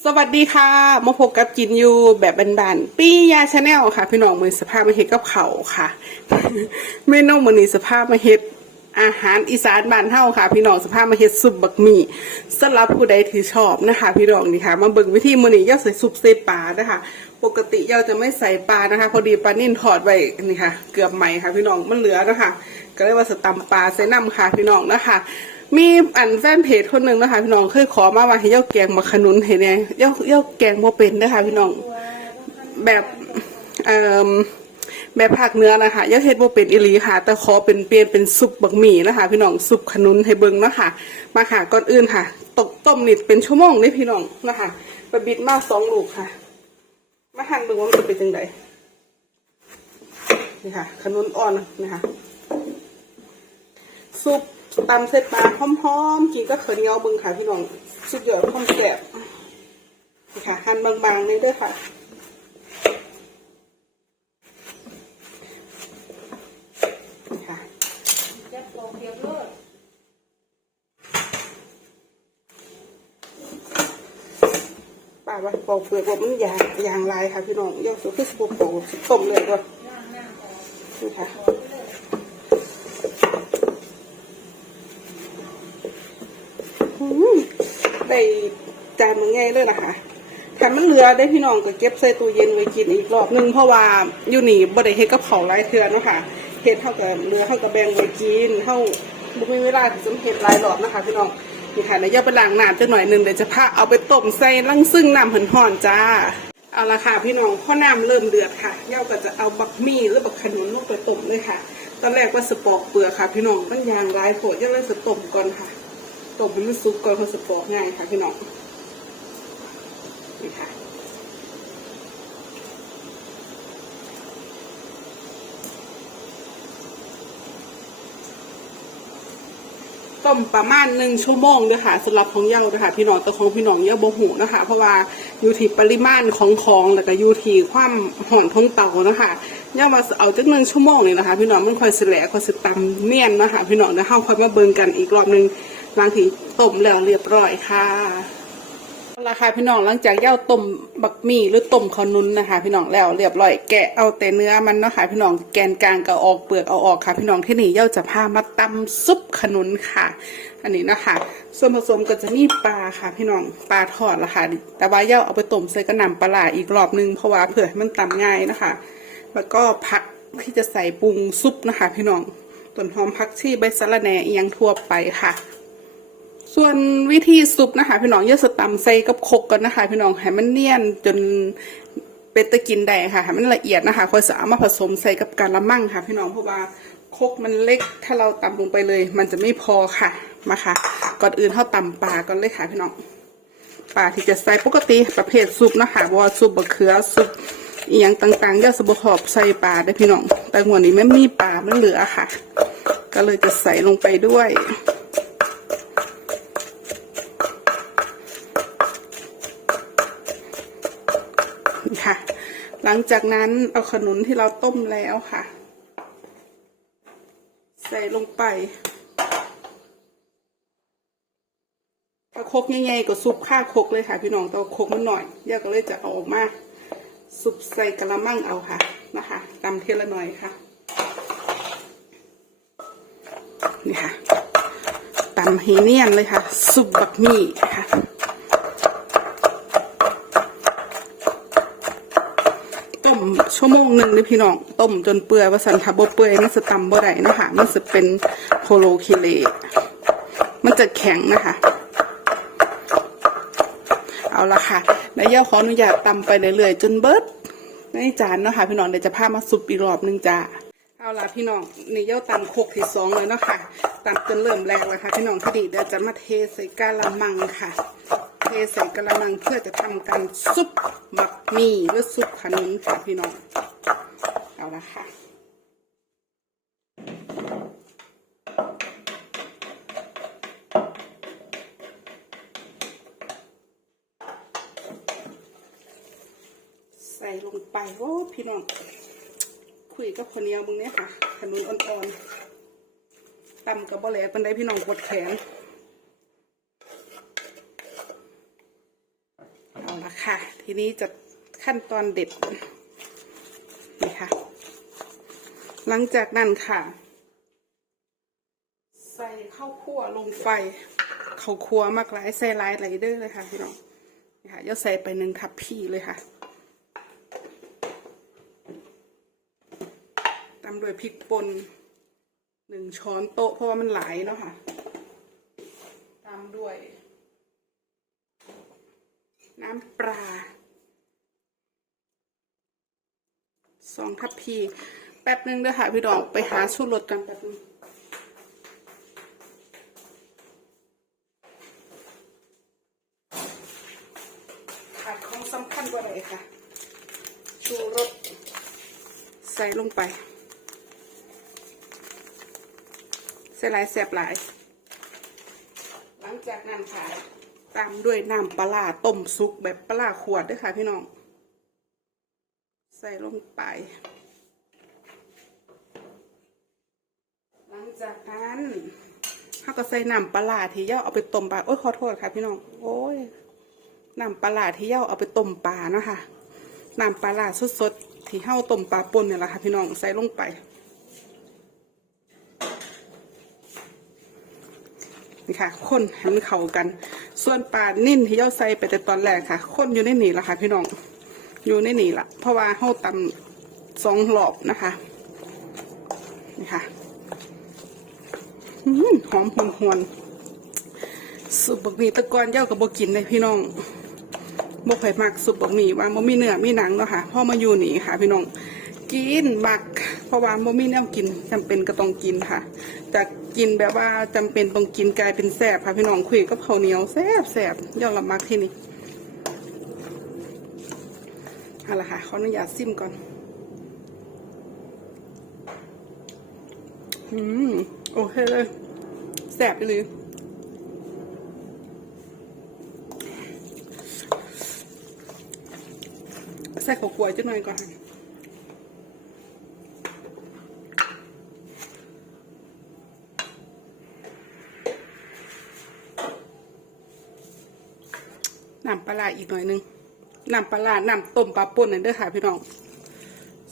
สวัสดีค่ะมาพบกับจินยูแบบบันๆปี้ยาชาแนลค่ะ พี่น้องมือสภาพมาเฮ็ดกับเขาค่ะเมนูมือนี้สภาพมาเฮ็ดอาหารอีสานบ้านเฮาค่ะ พี่น้องสภาพมาเฮ็ดซุปบักหมี่สำหรับผู้ใดที่ชอบนะคะ พี่น้องนี่ค่ะมาเบิ่งวิธีมือนี้ย่าใส่ซุปใส่ปลานะคะ ปกติย่าจะไม่ใส่ปลานะคะ พอดีปลานิ่นทอดไว้นี่ค่ะ เกือบใหม่ค่ะ พี่น้องมันเหลือนะคะ ก็เลยว่าสตำปลาใส่น้ำค่ะ พี่น้องนะคะ มีอันแฟนเพจคนหนึ่งนะคะ พี่น้องเคยขอมาว่าให้เย่าแกงมาขนุนให้เนี่ยเย่าเย่าแกงโมเป็นนะคะพี่น้องแบบเอ่อแบบภาคเนื้อนะคะย่าเฮ็ดโมเป็นอิลีค่ะ แต่ขอเป็นเปลี่ยนเป็นซุปบักหมี่นะคะ พี่น้องซุปขนุนให้เบิ่งนะคะมาค่ะก่อนอื่นค่ะ ตกต้มนิดเป็นชั่วโมงนี่พี่น้องนะคะไปบิดมาสองลูกค่ะ มาหั่นเบิ่งว่ามันจะเป็นจังไดนี่ค่ะ ขนุนอ่อนนะคะซุป ตำเสร็จปลาหอมๆกินก็เขือเหนียวเบึงค่ะพี่น้องสุดยอดความแซ่บค่ะหั่นบางๆนี่ด้วยค่ะป้าว่าปอกเปลือกว่ามันยางยางลายค่ะพี่น้องยอดสุดที่สุดปอกต้มเลยก็นี่ค่ะ อืม ได้จานมันง่ายเลยนะคะถ้ามันเหลือได้พี่น้องก็เก็บใส่ตู้เย็นไว้กินอีกรอบหนึงเพราะว่าอยู่นี่บ่ได้เฮ็ดกับเขาหลายเทื่อเนาะค่ะเฮ็ดเท่ากับเหลือเท่ากับแบ่งไว้กินเท่าบ่มีเวลาที่จะเฮ็ดหลายรอบนะคะพี่น้องนี่ค่ะแล้วอย่าไปล้างน้ำจักหน่อยหนึงเดี๋ยวจะพาเอาไปต้มใส่ลังซึ่งน้ำห่อนๆจ้าเอาละค่ะพี่น้องพอน้ำเริ่มเดือดค่ะเย่าก็จะเอาบักมี่หรือบักขนุนลงไปต้มเลยค่ะ ตอนแรกว่าสปอกเปลือกค่ะ พี่น้องมันยางร้ายโผดย่าเลยสต้มก่อนค่ะ ต้มให้มันสุกก่อนเขาสปอกง่ายค่ะพี่น้องนี่ค่ะต้มประมาณหนึ่งชั่วโมงเด้อค่ะสำหรับของเย้าเด้อค่ะพี่น้องแต่ของพี่น้องเย้าบ่หูนะคะ เพราะว่าอยู่ที่ปริมาณของของแล้วก็อยู่ที่ความห่อนของเตานะคะเย้ามาเอาจักหนึ่งชั่วโมงนี่นะคะ พี่น้องมันค่อยสแลค่อยสิตำเนียนนะคะพี่น้องแล้วเฮาค่อยมาเบิ่งกันอีกรอบหนึ่ง หลังที่ต้มแล้วเรียบร้อยค่ะเอาค่ะพี่น้องหลังจากย้าต้มบักหมี่หรือต้มขนุนนะคะ พี่น้องแล้วเรียบร้อยแกะเอาแต่เนื้อมันเนาะค่ะพี่น้องแกนกลางก็ออกเปลือกเอาออกค่ะ พี่น้องที่นี่ย้าจะพามาตำซุปขนุนค่ะ อันนี้นะคะส่วนผสมก็จะมีปลาค่ะ พี่น้องปลาทอดละค่ะแต่ว่าย้าเอาไปต้มใส่กระนำปลาอีกรอบนึงเพราะว่าเผื่อให้มันตำง่ายนะคะ แล้วก็ผักที่จะใส่ปรุงซุปนะคะ พี่น้องต้นหอมผักชีใบสะระแหน่เอียงทั่วไปค่ะ ส่วนวิธีซุปนะคะพี่น้องเยอะสตำใส่กับคกกันนะคะพี่น้องให้มันเนียนจนเป็นตะกินได้ค่ะให้มันละเอียดนะคะค่อยสามารถผสมใส่กับกะละมั่งค่ะ พี่น้องเพราะว่าคกมันเล็กถ้าเราตำลงไปเลย มันจะไม่พอค่ะมาค่ะ ก่อนอื่นเขาตำปลาก่อนเลยค่ะพี่น้องปลาที่จะใส่ปกติประเภทซุปนะคะเพราะว่าซุปบะเขือซุปอีหยังต่างๆเยอะสบขอบใส่ปลาได้พี่น้อง แต่หัวนี้ไม่มีปลาไม่เหลือค่ะ ก็เลยจะใส่ลงไปด้วย ค่ะ หลังจากนั้นเอาขนุนที่เราต้มแล้วค่ะ ใส่ลงไปเอาคกใหญ่ๆก็ซุปข้าคกเลยค่ะ พี่น้องตัวาคกมันหน่อยยอะก็เลยจะเอาออกมาซุปใส่กระมังเอาค่ะนะคะตำเทละหน่อยค่ะนี่ค่ะตำให้เนียนเลยค่ะซุปบักหมี่ค่ะ ต้ม ชั่วโมงหนึ่งเลยพี่น้องต้มจนเปื่อยว่าสันทับเปื่อยมันจะตำบ่ได้นะคะมันจะเป็นโคโลคิเลมันจะแข็งนะคะ เอาละค่ะแล้วเย่าขออนุญาตตำไปเรื่อยๆจนเบิดในจานเนาะค่ะพี่น้องเดี๋ยวจะพามาซุปอีกรอบหนึงจ้าเอาละพี่น้องนี่เย่าตำโคกที่สองเลยเนาะค่ะตำจนเริ่มแรงแล้วค่ะพี่น้องที่ดีเดี๋ยวจะมาเทใส่กะละมังค่ะ ใส่กระมังเพื่อจะทำการซุปหมักหมี่หรือซุปขนุนค่ะพี่น้อง เอาละค่ะใส่ลงไปโอ้พี่น้อง คุยกับคนเดียวมึงเนี่ยค่ะขนุนอ่อนๆตำกับบ่แหลกปันไดพี่น้องกดแขน เอา ละ ค่ะ ทีนี้จะขั้นตอนเด็ดนี่ค่ะ หลังจากนั้นค่ะ ใส่ข้าวคั่วลงไปข้าวคั่วมากหลายใส่หลายไหลายเด้อเลยค่ะพี่น้องนี่ค่ะจะใส่ไปหนึ่งทัพพีเลยค่ะตามด้วยพริกป่นหนึ่งช้อนโต๊ะเพราะว่ามันหลายเนาะค่ะ ตามด้วย น้ำปลาสองทัพพี แป๊บนึงเด้อค่ะพี่ดองไปหาชูรสกันแป๊บนึงขาดของสำคัญกว่าเลยค่ะชูรสใส่ลงไป ใส่หลายแสบหลาย หลังจากนั้นค่ะ ตามด้วยน้ำปลาต้มซุกแบบปลาขวดด้วยค่ะพี่น้อง ใส่ลงไป หลังจากนั้นเขาก็ใส่น้ำปลาที่เย่าเอาไปต้มปลา โอ้ยขอโทษค่ะพี่น้อง โอ้ยน้ำปลาที่เย่าเอาไปต้มปลาเนาะค่ะน้ำปลาร้าสดๆที่เห่าต้มปลาป่นเนี่ยแหละค่ะพี่น้องใส่ลงไป นี่ค่ะคนให้มันเข้ากัน ส่วนปลานิ่นที่เย่าใส่ไปแต่ตอนแรกค่ะ คนอยู่ในนี่ละค่ะ พี่น้องอยู่ในนี่ละเพราะว่าเฮาตำสองหลอบนะคะนี่ค่ะอหอมหวนหวนสุปบักหมี่ตะกอนเย่ากับบกินเลยพี่น้องบ่ค่มักสุปบักหมี่ว่าบ่มีเนื้อมีหนังเนาะค่ะพ่อมาอยู่นี่ค่ะ พี่น้องกินมัก เพราะว่าบ่มีแนวกินจำเป็นก็ต้องกินค่ะ แต่กินแบบว่าจำเป็นต้องกินกลายเป็นแซ่บค่ะพี่น้องคุยกับข้าวเหนียวแซ่บแซ่บยอดละมักที่นี่เอาละค่ะขออนุญาตซิมก่อน อืม โอเคเลยแซ่บไปเลยใส่ข้าวกล้วยจังหน่อยก่อนค่ะน้ำปลาร้าอีกหน่อยนึงน้ำปลาร้าน้ำต้มปลาป่นนั่นเด้อค่ะพี่น้อง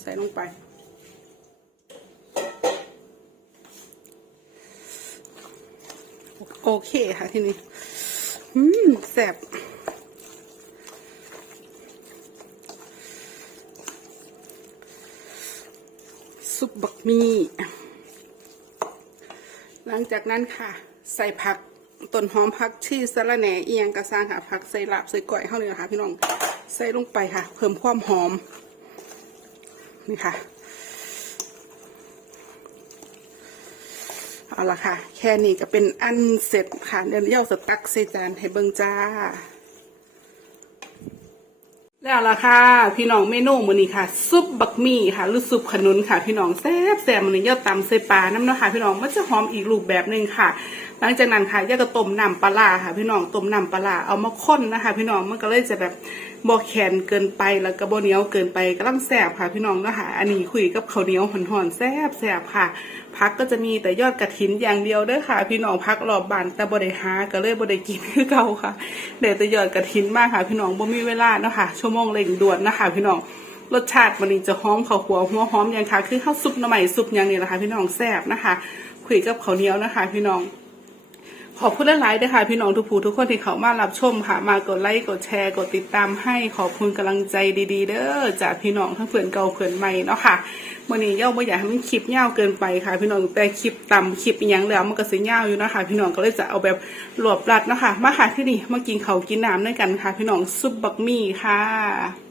ใส่ลงไป โอเคค่ะทีนี้อืมแซ่บซุปบักมีหลังจากนั้นค่ะ ใส่ผัก ต้นหอมผักชีสะระแหน่เอียงกระซางค่ะผักใส่ลาบใส่ก่อยเข้าเลยนะคะพี่น้องใส่ลงไปค่ะ เพิ่มความหอมนี่ค่ะเอาละค่ะ แค่นี้ก็เป็นอันเสร็จค่ะเดี๋ยวเย่าสตักใส่จานให้เบิ่งจ้า แล้วล่ะค่ะ พี่น้องเมนูมื้อนี้ค่ะ ซุปบักมี่ค่ะ หรือซุปขนุนค่ะ พี่น้องแซ่บแซ่บมื้อนี้ย่าตำใส่ปลาน้ำเนาะค่ะ พี่น้องมันจะหอมอีกรูปแบบหนึ่งค่ะ หลังจากนั้นค่ะย่าก็ต้มน้ำปลาค่ะ พี่น้องต้มน้ำปลาร้าเอามาข้นนะคะ พี่น้องมันก็เลยจะแบบ บ่แข็งเกินไปแล้วก็บ่เหนียวเกินไปกำลังแซ่บค่ะพี่น้องเนะค่ะอันนี้คุยกับข้าวเหนียวห่อนๆแซ่บแซ่บค่ะพักก็จะมีแต่ยอดกระถินอย่างเดียวเด้อค่ะ พี่น้องพักรอบบานแต่บ่ได้หาก็เลยบ่ได้กินคือเก่าค่ะเดี๋ยวแต่ยอดกระถินมากค่ะ พี่น้องบ่มีเวลาเนะค่ะชั่วโมงเร่งด่วนนะคะ พี่น้องรสชาติมันนี้จะหอมข้าวหัวหัวหอมอย่างค่ะ คือข้าวซุปหน่อไม้ซุปอย่างนี้แหละค่ะพี่น้องแซ่บนะคะคุยกับข้าวเหนียวนะคะ พี่น้อง ขอบคุณหลายๆด้วยค่ะพี่น้องทุกผู้ทุกคนที่เขามารับชมค่ะ มากดไลค์กดแชร์กดติดตามให้ขอบคุณกำลังใจดีๆ เด้อจากพี่น้องทั้งเพื่อนเก่าเพื่อนใหม่เนาะค่ะมื่อนี้เย่าไม่อยากให้มันคลิปยาวเกินไปค่ะ พี่น้องแต่คลิปต่ำคลิปอหยังแล้วมันก็สิยาวอยู่นะคะพี่น้องก็เลยจะเอาแบบรวบรัดเนาะค่ะมาค่ะที่นี่มากินเขากินน้ำด้วยกันค่ะ พี่น้องซุปบักมี่ค่ะ